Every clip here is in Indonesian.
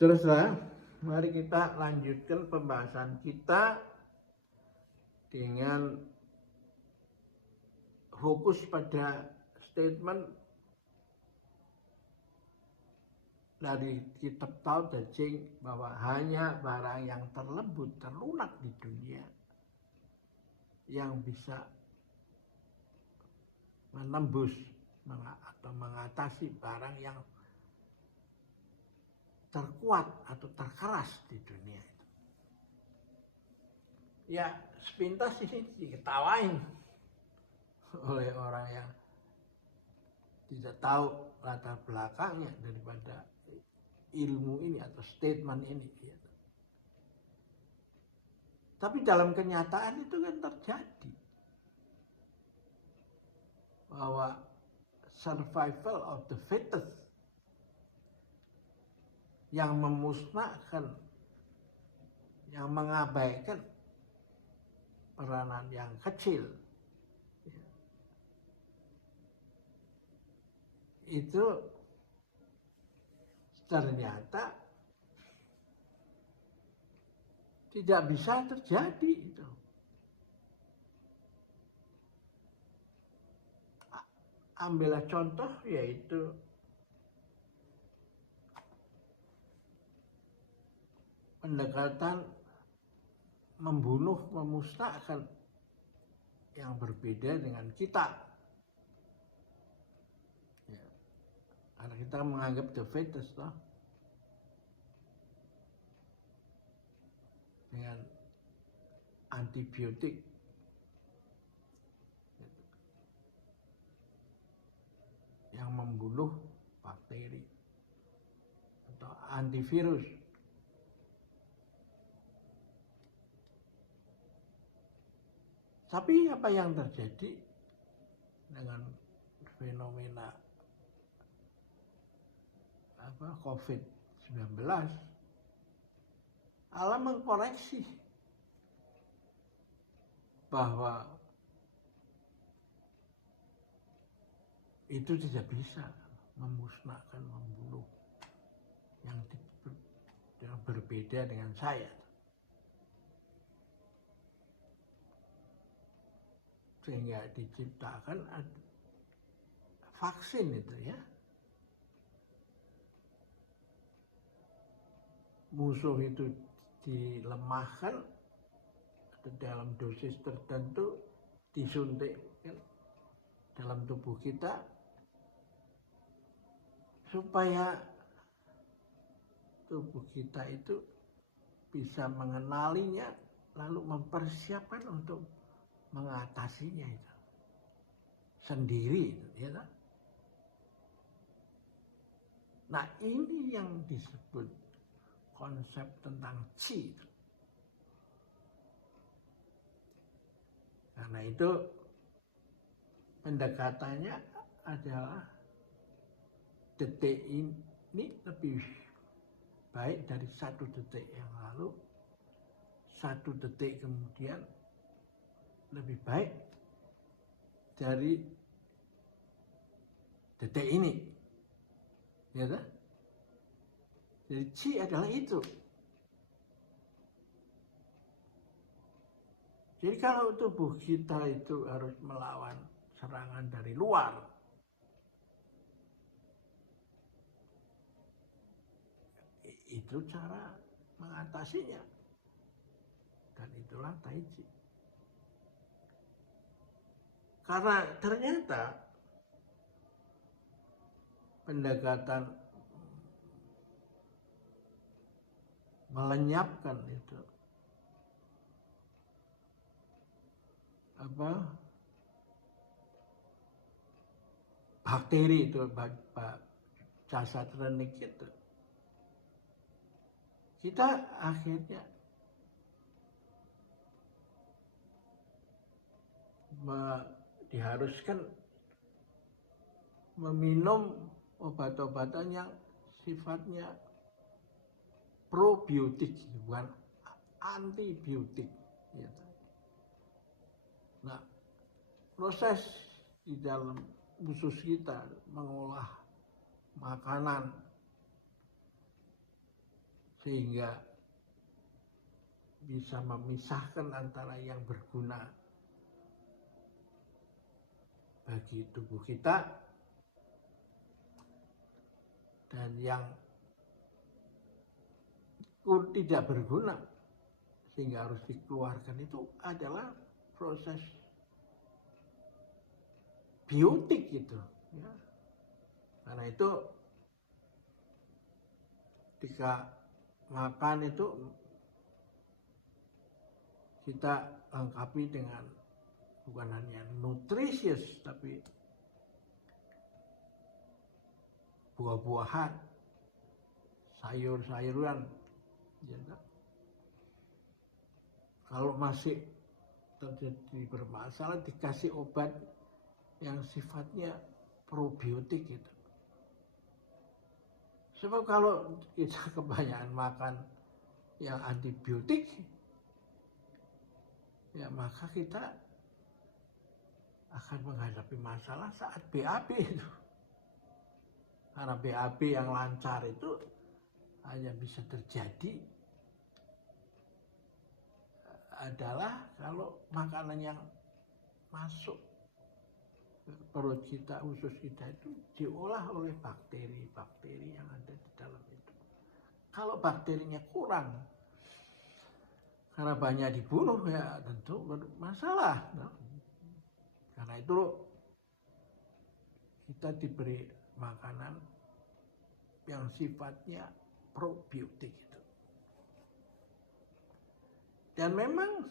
Teruslah, mari kita lanjutkan pembahasan kita dengan fokus pada statement dari kitab Tao Te Ching bahwa hanya barang yang terlembut, terlunak di dunia yang bisa menembus atau mengatasi barang yang terkuat atau terkeras di dunia itu. Ya, sepintas ini diketawain oleh orang yang tidak tahu latar belakangnya daripada ilmu ini atau statement ini. Tapi dalam kenyataan itu kan terjadi bahwa survival of the fittest yang memusnahkan, yang mengabaikan peranan yang kecil itu ternyata tidak bisa terjadi itu. Ambillah contoh yaitu pendekatan membunuh, memusnahkan yang berbeda dengan kita. Ya. Karena kita menganggap the fittest, toh. Dengan antibiotik. Yang membunuh bakteri atau antivirus. Tapi apa yang terjadi dengan fenomena COVID-19? Alam mengkoreksi bahwa itu tidak bisa memusnahkan, membunuh yang berbeda dengan saya. Sehingga diciptakan vaksin itu ya. Musuh itu dilemahkan dalam dosis tertentu, disuntikkan dalam tubuh kita supaya tubuh kita itu bisa mengenalinya lalu mempersiapkan untuk mengatasinya itu sendiri, ya kan? Nah, ini yang disebut konsep tentang Qi. Karena itu pendekatannya adalah detik ini lebih baik dari 1 detik yang lalu, 1 detik kemudian lebih baik dari detik ini, ya kan? Jadi Qi adalah itu. Jadi kalau tubuh kita itu harus melawan serangan dari luar, itu cara mengatasinya. Dan itulah Tai Chi. Karena ternyata pendekatan melenyapkan itu bakteri itu jasad renik itu, kita akhirnya diharuskan meminum obat-obatan yang sifatnya probiotik, bukan antibiotik. Nah, proses di dalam usus kita mengolah makanan sehingga bisa memisahkan antara yang berguna bagi tubuh kita dan yang tidak berguna sehingga harus dikeluarkan. Itu adalah proses biotik gitu ya. Karena itu ketika makan itu kita lengkapi dengan bukan hanya nutrisius tapi buah-buahan, sayur-sayuran ya. Kalau masih terjadi bermasalah dikasih obat yang sifatnya probiotik gitu. Sebab kalau kita kebanyakan makan yang antibiotik, ya maka kita akan menghadapi masalah saat BAB itu. Karena BAB yang lancar itu hanya bisa terjadi adalah kalau makanan yang masuk ke perut kita, usus kita itu diolah oleh bakteri-bakteri yang ada di dalam itu. Kalau bakterinya kurang, karena banyak dibunuh ya tentu bermasalah. Nah, karena itu kita diberi makanan yang sifatnya probiotik itu. Dan memang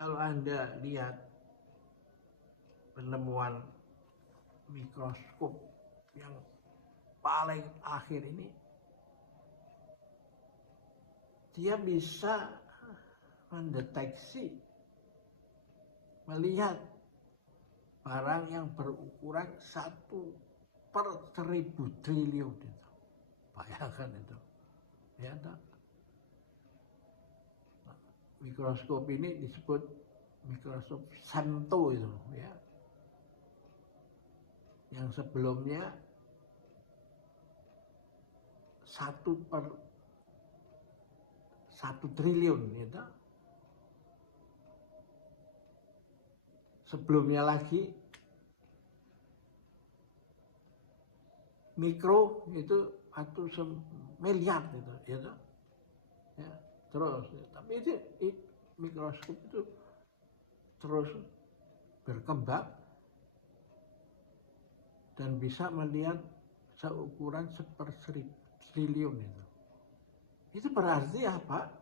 kalau Anda lihat penemuan mikroskop yang paling akhir ini, dia bisa mendeteksi, melihat barang yang berukuran 1/1000 triliun itu. Bayangkan itu. Ya, mikroskop ini disebut mikroskop Semto itu ya. Yang sebelumnya 1/1 triliun gitu. Sebelumnya lagi mikro itu 1 miliar gitu ya. Ya, terus tapi itu mikroskop itu terus berkembang dan bisa melihat seukuran 1/1000 triliun itu. Itu berarti apa?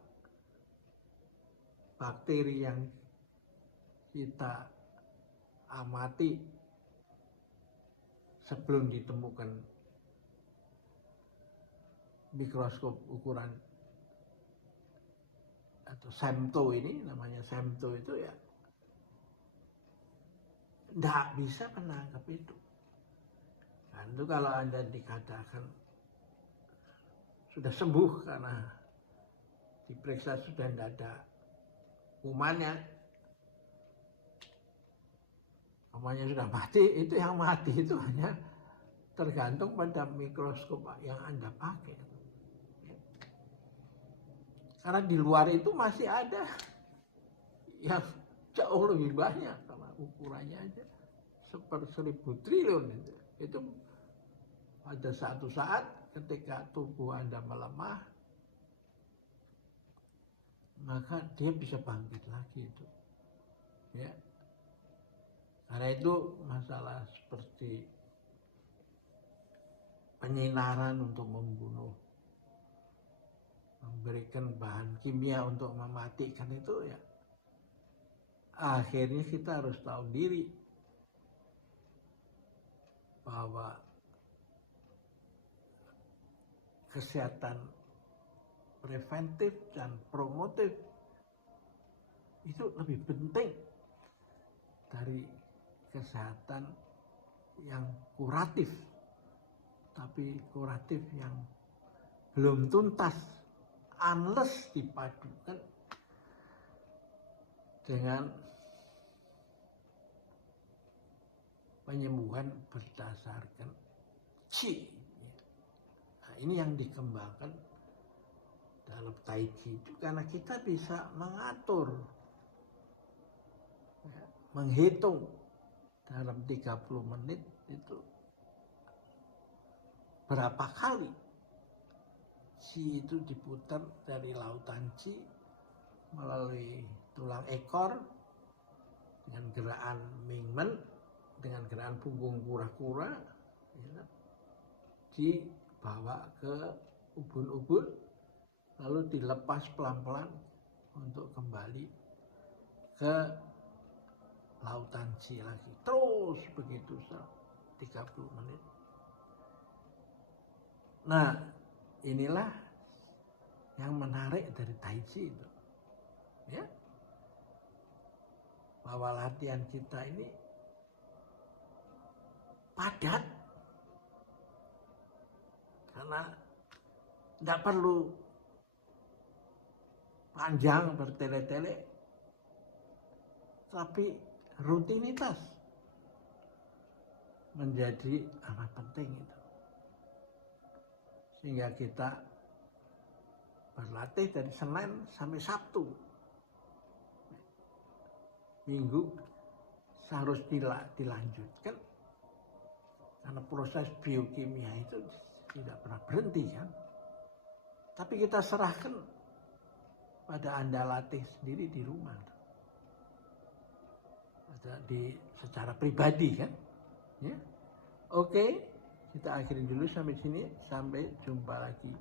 Bakteri yang kita amati sebelum ditemukan mikroskop ukuran atau Semto ini, namanya Semto itu ya tidak bisa menangkap itu. Dan itu kalau Anda dikatakan sudah sembuh karena diperiksa sudah tidak ada kumannya, umpamanya sudah mati, itu yang mati itu hanya tergantung pada mikroskop yang Anda pakai. Karena di luar itu masih ada yang jauh lebih banyak, karena ukurannya aja 1/1000 triliun itu. Itu pada satu saat ketika tubuh Anda melemah, maka dia bisa bangkit lagi itu. Ya. Karena itu masalah seperti penyinaran untuk membunuh, memberikan bahan kimia untuk mematikan itu ya, akhirnya kita harus tahu diri bahwa kesehatan preventif dan promotif itu lebih penting dari kesehatan yang kuratif, tapi kuratif yang belum tuntas unless dipadukan dengan penyembuhan berdasarkan Qi. Nah, ini yang dikembangkan dalam dalam Tai Chi itu karena kita bisa mengatur, ya, menghitung dalam 30 menit itu berapa kali Qi itu diputar dari lautan Qi melalui tulang ekor dengan gerakan Mingmen, dengan gerakan punggung kura-kura, ya, dibawa ke ubun-ubun, lalu dilepas pelan-pelan untuk kembali ke lautan Qi lagi. Terus begitu 30 menit. Nah, inilah yang menarik dari Tai Chi itu. Ya. Bahwa latihan kita ini padat. Karena tidak perlu panjang bertele-tele, tapi rutinitas menjadi amat penting itu. Sehingga kita berlatih dari Senin sampai Sabtu. Minggu harus dilanjutkan karena proses biokimia itu tidak pernah berhenti kan. Tapi kita serahkan pada Anda latih sendiri di rumah. Secara pribadi kan. Ya. Oke, kita akhiri dulu sampai sini. Sampai jumpa lagi.